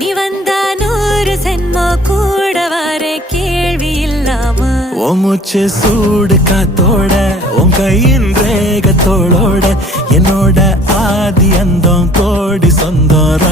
நீ வந்தா 100 சென்மோ கூட வர கேள்வி இல்லாம உன் மூச்சு சூடு காத்தோட உன் கையின் ரேகத்தோளோட என்னோட ஆதி அந்தம் கோடி சொந்தம்